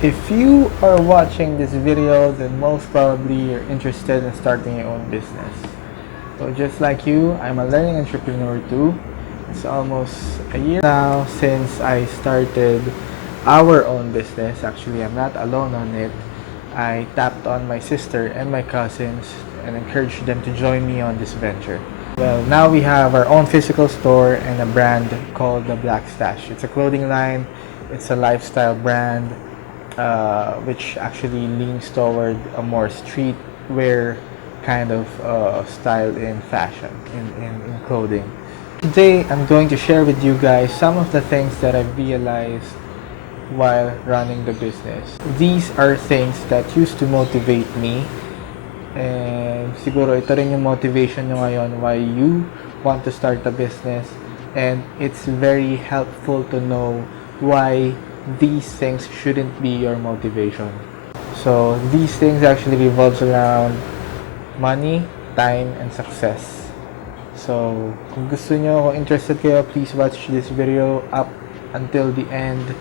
If you are watching this video, then most probably you're interested in starting your own business. So just like you, I'm a learning entrepreneur too. It's almost a year now since I started our own business. Actually, I'm not alone on it. I tapped on my sister and my cousins and encouraged them to join me on this venture. Well, now we have our own physical store and a brand called the Black Stash. It's a clothing line, it's a lifestyle brand, which actually leans toward a more streetwear kind of style in fashion, in clothing. Today, I'm going to share with you guys some of the things that I've realized while running the business. These are things that used to motivate me, and siguro ito rin yung motivation nyo ngayon why you want to start a business, and it's very helpful to know why these things shouldn't be your motivation. So these things actually revolves around money, time, and success. So kung gusto nyo, kung interested kayo, please watch this video up until the end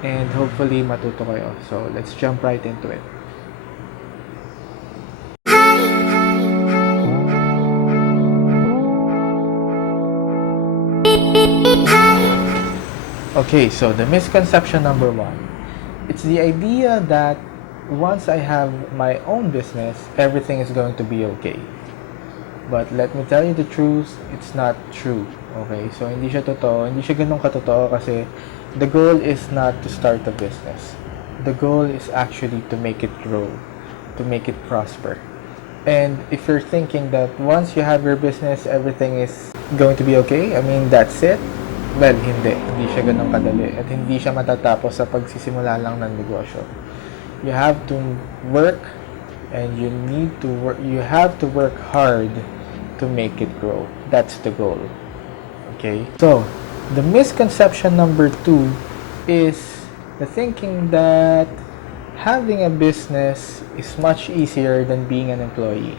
and hopefully matuto kayo. So let's jump right into it. Okay, so the misconception number one. It's the idea that once I have my own business, everything is going to be okay. But let me tell you the truth, it's not true. Okay, so hindi siya totoo, hindi siya ganun katotoo kasi the goal is not to start a business. The goal is actually to make it grow, to make it prosper. And if you're thinking that once you have your business, everything is going to be okay, I mean, that's it. Well, hindi. Hindi siya ganun kadali. At hindi siya matatapos sa pagsisimula lang ng negosyo. You have to work and you need to work. You have to work hard to make it grow. That's the goal. Okay? So, the misconception number two is the thinking that having a business is much easier than being an employee.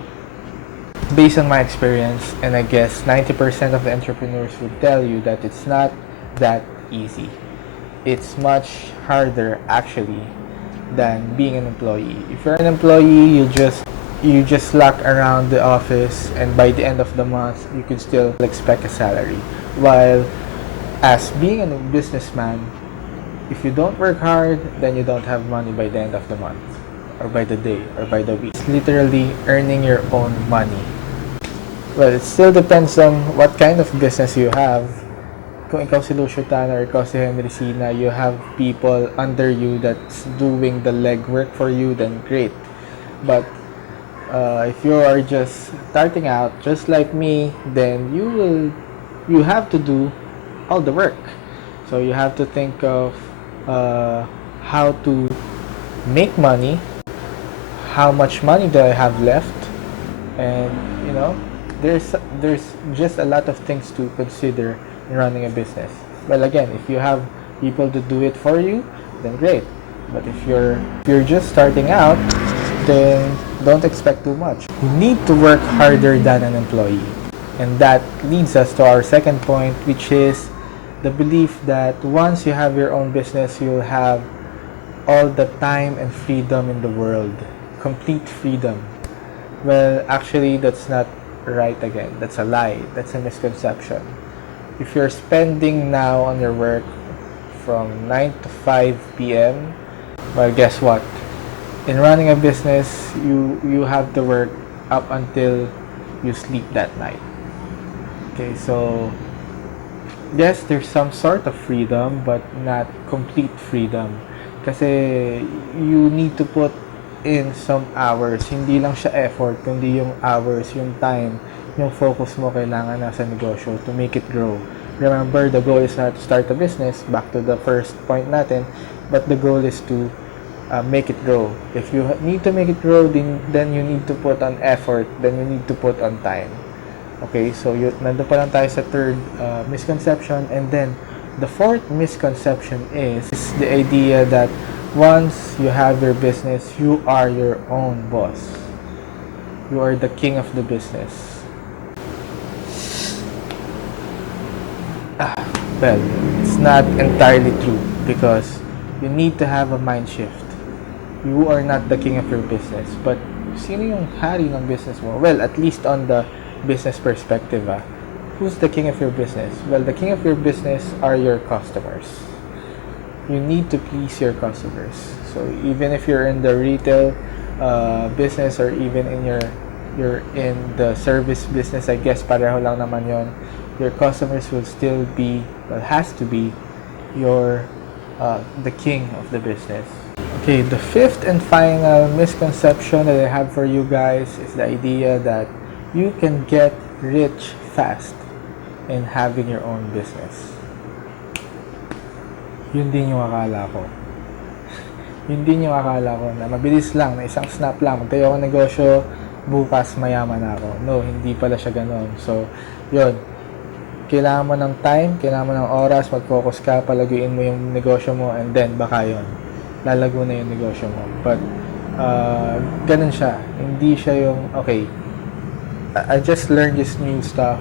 Based on my experience, and I guess 90% of the entrepreneurs would tell you that it's not that easy. It's much harder actually than being an employee. If you're an employee, you just slack around the office, and by the end of the month, you could still expect a salary. While as being a businessman, if you don't work hard, then you don't have money by the end of the month, or by the day, or by the week. It's literally earning your own money. Well, it still depends on what kind of business you have. Kung ikaw si Lucio Tan or ikaw si Henry Sina, you have people under you that's doing the legwork for you, then great. But if you are just starting out, just like me, then you have to do all the work. So you have to think of how to make money, how much money do I have left, and there's just a lot of things to consider in running a business. Well, again, if you have people to do it for you, then great. But if you're just starting out, then don't expect too much. You need to work harder than an employee. And that leads us to our second point, which is the belief that once you have your own business, you'll have all the time and freedom in the world. Complete freedom. Well, actually, that's not right again. That's a lie. That's a misconception. If you're spending now on your work from 9 to 5 p.m., well, guess what? In running a business, you have to work up until you sleep that night. Okay, so yes, there's some sort of freedom, but not complete freedom. Kasi you need to put in some hours. Hindi lang siya effort, kundi yung hours, yung time, yung focus mo kailangan nasa negosyo to make it grow. Remember, the goal is not to start a business, back to the first point natin, but the goal is to make it grow. If you need to make it grow, then you need to put on effort, then you need to put on time. Okay, so nandun pa lang tayo sa third misconception, and then the fourth misconception is the idea that once you have your business, you are your own boss. You are the king of the business. Well, it's not entirely true because you need to have a mind shift. you are not the king of your business. But sino yung hari ng business mo? Well, at least on the business perspective, who's the king of your business? Well, the king of your business are your customers. You need to please your customers. So even if you're in the retail business, or even in you're in the service business, I guess pareho lang naman yon. Your customers will still be, well, has to be your the king of the business. Okay, the fifth and final misconception that I have for you guys is the idea that you can get rich fast in having your own business. Yun din yung akala ko. Yun din yung akala ko na mabilis lang, na isang snap lang, magtayo ako ng negosyo, bukas mayaman ako. No, hindi pala siya ganun. So, yun. Kailangan mo ng time, kailangan mo ng oras, mag-focus ka, palaguin mo yung negosyo mo, and then baka yun, lalago na yung negosyo mo. But, ganun siya. Hindi siya yung, okay, I just learned this new stuff.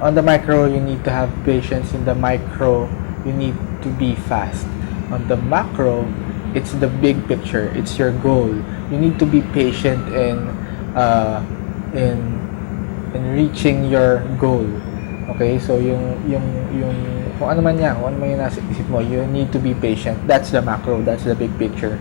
On the micro, you need to have patience. In the micro, you need to be fast. On the macro, it's the big picture. It's your goal. You need to be patient in reaching your goal. Okay, so yung kung ano man yan, kung ano man yung nasa isip mo, you need to be patient. That's the macro, that's the big picture.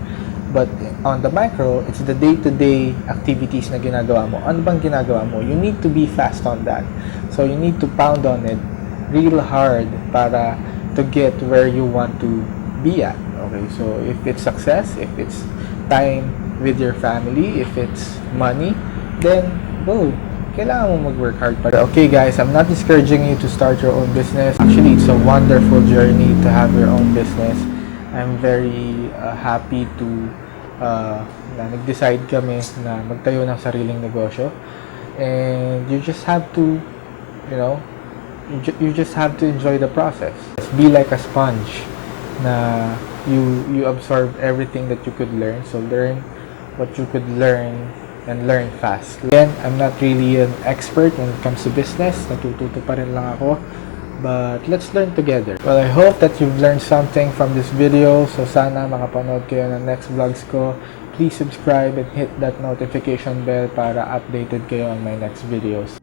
But on the micro, it's the day-to-day activities na ginagawa mo. Ano bang ginagawa mo? You need to be fast on that. So you need to pound on it real hard para to get where you want to be at. Okay, so if it's success, if it's time with your family, if it's money, then go. Kailangan mo mag-work hard para. Okay guys, I'm not discouraging you to start your own business. Actually, it's a wonderful journey to have your own business. I'm very happy to na nag-decide kami na magtayo ng sariling negosyo. And you just have to, you know, you just have to enjoy the process. Be like a sponge na you absorb everything that you could learn. So learn what you could learn and learn fast. Again, I'm not really an expert when it comes to business. Natututo pa rin lang ako. But let's learn together. Well, I hope that you've learned something from this video. So sana makapanood kayo ng next vlogs ko. Please subscribe and hit that notification bell para updated kayo on my next videos.